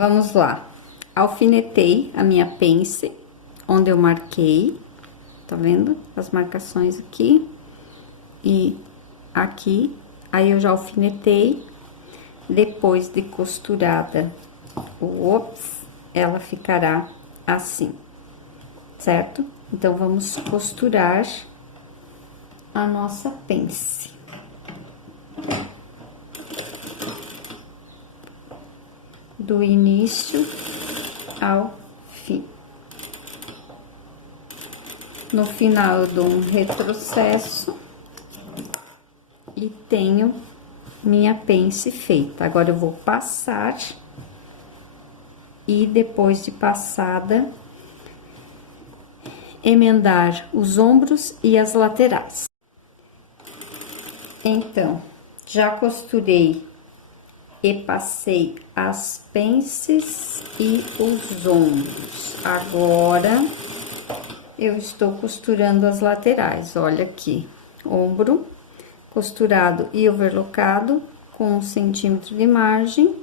Vamos lá. Alfinetei a minha pence, onde eu marquei, tá vendo? As marcações aqui e aqui. Aí, eu já alfinetei. Depois de costurada, ela ficará assim, certo? Então, vamos costurar a nossa pence. Do início ao fim. No final, eu dou um retrocesso e tenho minha pence feita. Agora, eu vou passar e depois de passada, emendar os ombros e as laterais. Então, já costurei e passei as pences e os ombros. Agora, eu estou costurando as laterais. Olha aqui, ombro costurado e overlocado com 1 centímetro de margem,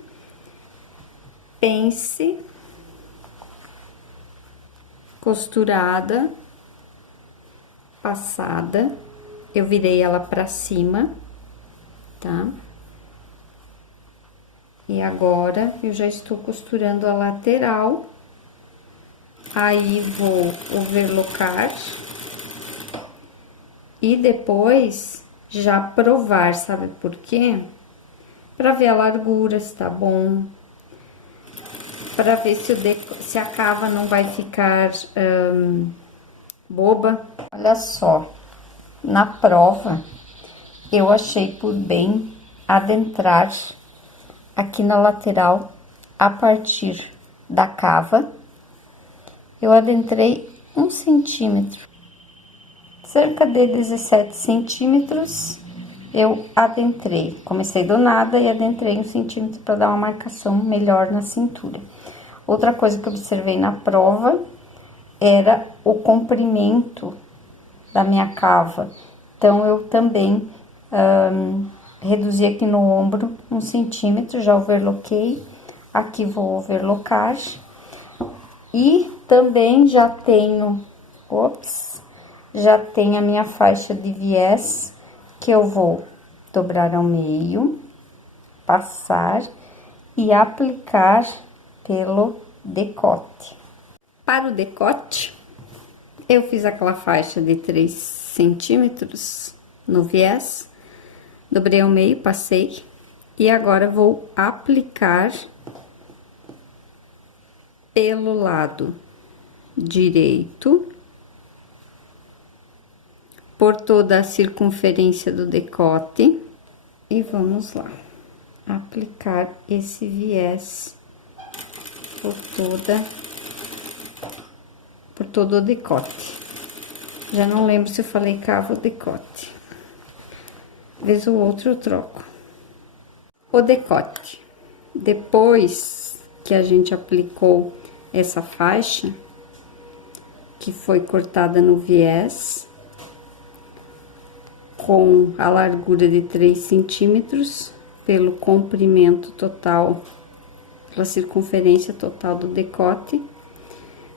pence costurada, passada, eu virei ela pra cima, tá? E agora, eu já estou costurando a lateral, aí vou overlocar e depois já provar, sabe por quê? Pra ver a largura, se tá bom, pra ver se a cava não vai ficar boba. Olha só, na prova, eu achei por bem adentrar aqui na lateral, a partir da cava, eu adentrei 1 centímetro, cerca de 17 centímetros, eu adentrei. Comecei do nada e adentrei 1 centímetro para dar uma marcação melhor na cintura. Outra coisa que eu observei na prova era o comprimento da minha cava. Então, eu também reduzi aqui no ombro 1 centímetro, já overloquei. Aqui vou overlocar. E também já tenho, já tenho a minha faixa de viés, que eu vou dobrar ao meio, passar e aplicar pelo decote. Para o decote, eu fiz aquela faixa de 3 centímetros no viés, dobrei ao meio, passei, e agora vou aplicar pelo lado direito, por toda a circunferência do decote, e vamos lá, aplicar esse viés por todo o decote. Já não lembro se eu falei cava ou decote. Vez ou outro eu troco. O decote. Depois que a gente aplicou essa faixa, que foi cortada no viés, com a largura de 3 centímetros, pelo comprimento total, pela circunferência total do decote.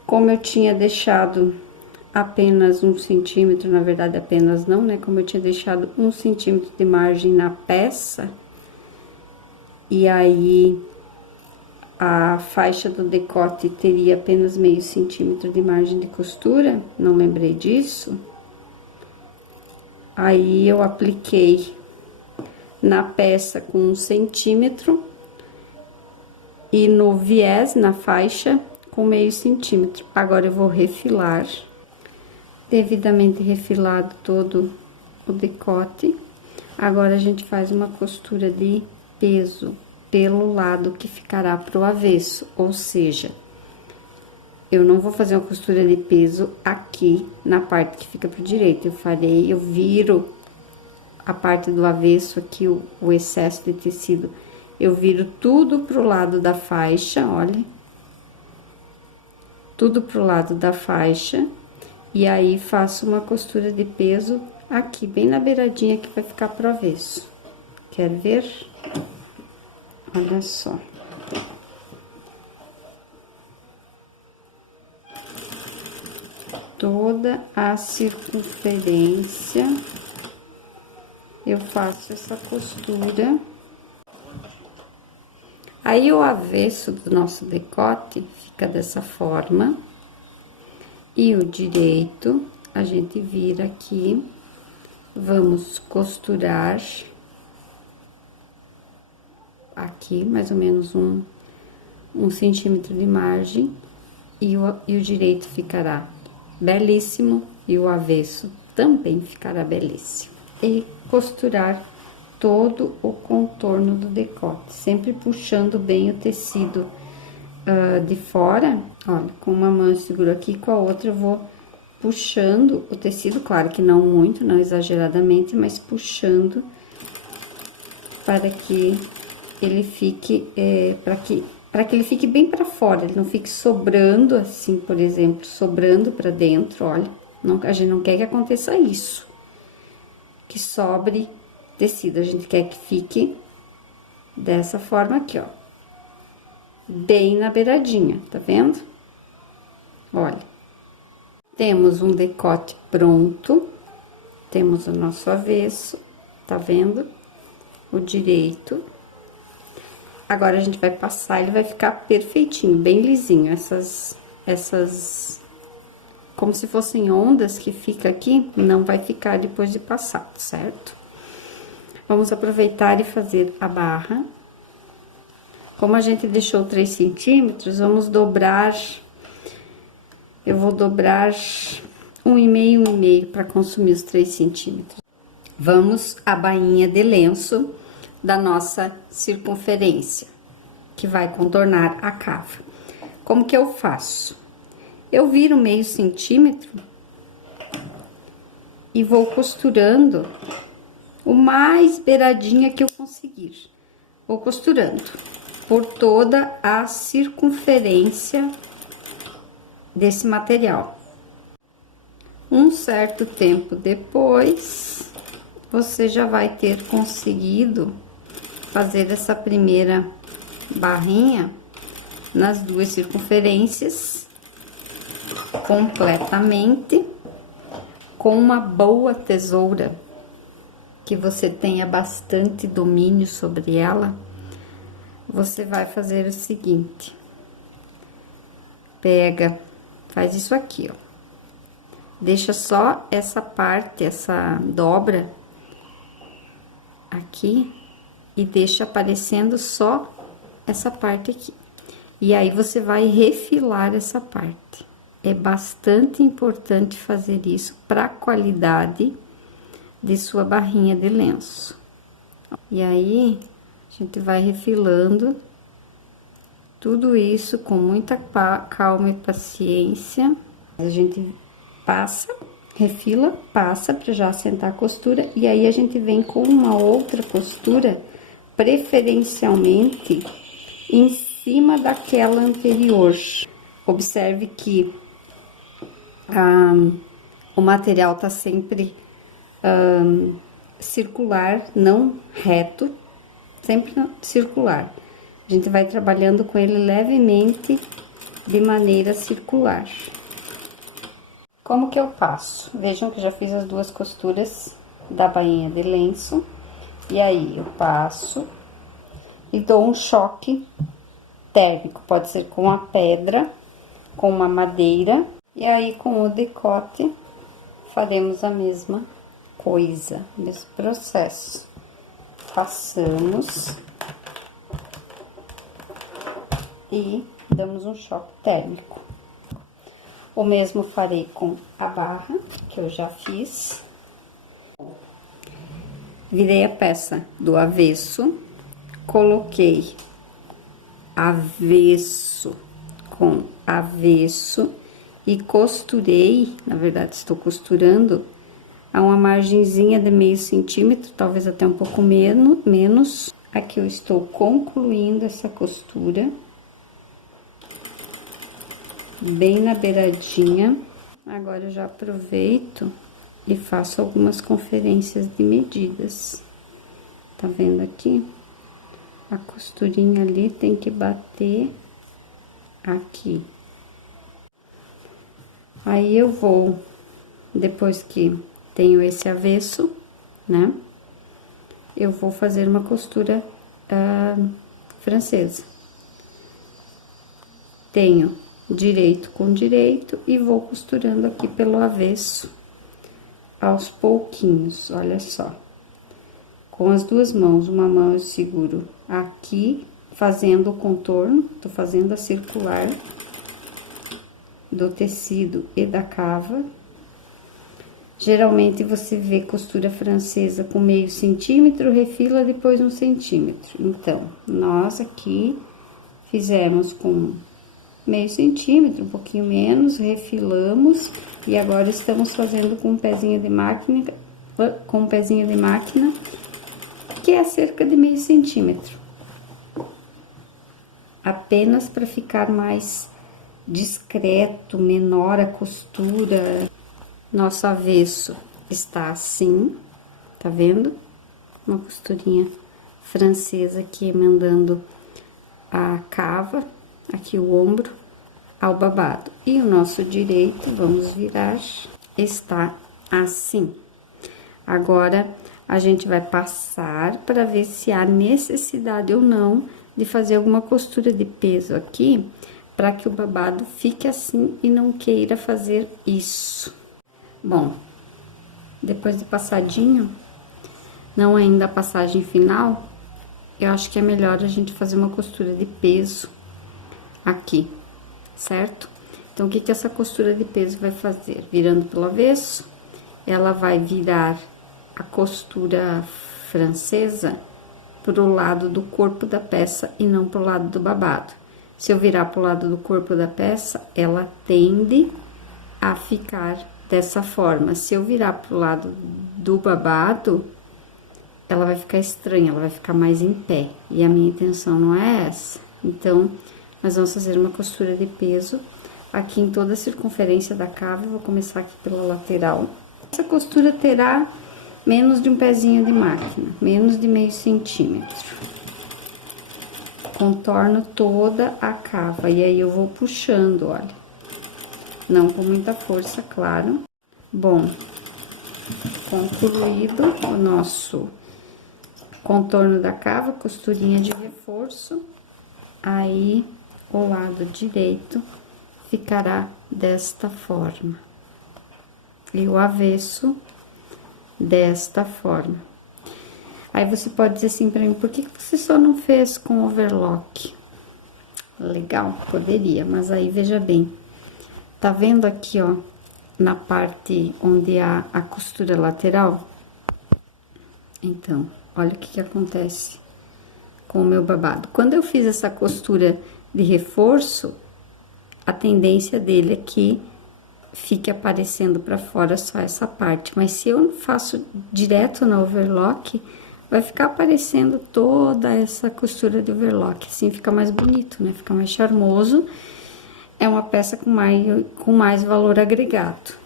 Como eu tinha deixado apenas 1 centímetro, na verdade apenas não, né? Como eu tinha deixado 1 centímetro de margem na peça, e aí a faixa do decote teria apenas meio centímetro de margem de costura, não lembrei disso. Aí eu apliquei na peça com 1 centímetro e no viés, na faixa, com meio centímetro. Agora eu vou refilar, devidamente refilado todo o decote. Agora a gente faz uma costura de peso pelo lado que ficará pro avesso, ou seja, eu não vou fazer uma costura de peso aqui na parte que fica pro direito. Eu viro a parte do avesso aqui, o excesso de tecido, eu viro tudo pro lado da faixa, olha. Tudo pro lado da faixa, e aí faço uma costura de peso aqui, bem na beiradinha que vai ficar pro avesso. Quer ver? Olha só. toda a circunferência, eu faço essa costura. Aí, o avesso do nosso decote fica dessa forma. E o direito, a gente vira aqui, vamos costurar aqui, mais ou menos um centímetro de margem, e o direito ficará belíssimo, e o avesso também ficará belíssimo. E costurar todo o contorno do decote, sempre puxando bem o tecido de fora. Olha, com uma mão eu seguro aqui, com a outra eu vou puxando o tecido, claro que não muito, não exageradamente, mas puxando para que ele fique, para que ele fique bem para fora, ele não fique sobrando assim, por exemplo, sobrando para dentro, olha, não, a gente não quer que aconteça isso, que sobre tecido, a gente quer que fique dessa forma aqui, ó, bem na beiradinha, tá vendo? Olha, temos um decote pronto, temos o nosso avesso, tá vendo? O direito. Agora, a gente vai passar, ele vai ficar perfeitinho, bem lisinho, essas, como se fossem ondas que fica aqui, não vai ficar depois de passado, certo? Vamos aproveitar e fazer a barra. Como a gente deixou 3 centímetros, vamos dobrar, eu vou dobrar 1,5 para consumir os 3 centímetros. Vamos à bainha de lenço da nossa circunferência, que vai contornar a cava. Como que eu faço? Eu viro meio centímetro e vou costurando o mais beiradinha que eu conseguir. Vou costurando por toda a circunferência desse material. Um certo tempo depois, você já vai ter conseguido fazer essa primeira barrinha nas 2 circunferências completamente, com uma boa tesoura, que você tenha bastante domínio sobre ela. Você vai fazer o seguinte, pega, faz isso aqui, ó, deixa só essa parte, essa dobra aqui, e deixa aparecendo só essa parte aqui. E aí, você vai refilar essa parte. É bastante importante fazer isso para a qualidade de sua barrinha de lenço. E aí, a gente vai refilando tudo isso com muita calma e paciência. A gente passa, refila, passa para já assentar a costura, e aí a gente vem com uma outra costura, preferencialmente em cima daquela anterior. Observe que o material tá sempre circular, não reto, sempre circular. A gente vai trabalhando com ele levemente de maneira circular. Como que eu passo? Vejam que eu já fiz as 2 costuras da bainha de lenço. E aí, eu passo e dou um choque térmico. Pode ser com a pedra, com uma madeira. E aí, com o decote, faremos a mesma coisa, mesmo processo. Passamos e damos um choque térmico. O mesmo farei com a barra, que eu já fiz. Virei a peça do avesso, coloquei avesso com avesso e costurei, na verdade, estou costurando a uma margenzinha de meio centímetro, talvez até um pouco menos. Aqui eu estou concluindo essa costura, bem na beiradinha. Agora, eu já aproveito e faço algumas conferências de medidas. Tá vendo aqui? A costurinha ali tem que bater aqui. Aí eu vou, depois que tenho esse avesso, né? Eu vou fazer uma costura francesa. Tenho direito com direito e vou costurando aqui pelo avesso, aos pouquinhos, olha só. Com as duas mãos, uma mão eu seguro aqui, fazendo o contorno, tô fazendo a circular do tecido e da cava. Geralmente, você vê costura francesa com meio centímetro, refila depois 1 centímetro. Então, nós aqui fizemos com meio centímetro, um pouquinho menos, refilamos, e agora estamos fazendo com um pezinho de máquina, que é cerca de meio centímetro. Apenas para ficar mais discreto, menor a costura. Nosso avesso está assim, tá vendo? Uma costurinha francesa aqui, emendando a cava, aqui o ombro, ao babado. E o nosso direito, vamos virar, está assim. Agora, a gente vai passar para ver se há necessidade ou não de fazer alguma costura de peso aqui, para que o babado fique assim e não queira fazer isso. Bom, depois de passadinho, não ainda a passagem final, eu acho que é melhor a gente fazer uma costura de peso aqui, certo? Então, o que que essa costura de peso vai fazer? Virando pelo avesso, ela vai virar a costura francesa pro lado do corpo da peça e não pro lado do babado. Se eu virar pro lado do corpo da peça, ela tende a ficar dessa forma. Se eu virar pro lado do babado, ela vai ficar estranha, ela vai ficar mais em pé. E a minha intenção não é essa. Então, nós vamos fazer uma costura de peso aqui em toda a circunferência da cava. Eu vou começar aqui pela lateral. Essa costura terá menos de um pezinho de máquina, menos de meio centímetro. Contorno toda a cava, e aí eu vou puxando, olha. Não com muita força, claro. Bom, concluído o nosso contorno da cava, costurinha de reforço. Aí, o lado direito ficará desta forma. E o avesso desta forma. Aí, você pode dizer assim pra mim, por que você só não fez com overlock? Legal, poderia, mas aí, veja bem. Tá vendo aqui, ó, na parte onde há a costura lateral? Então, olha o que que acontece com o meu babado. Quando eu fiz essa costura de reforço, a tendência dele é que fique aparecendo pra fora só essa parte. Mas se eu faço direto na overlock, vai ficar aparecendo toda essa costura de overlock. Assim fica mais bonito, né? Fica mais charmoso. É uma peça com mais valor agregado.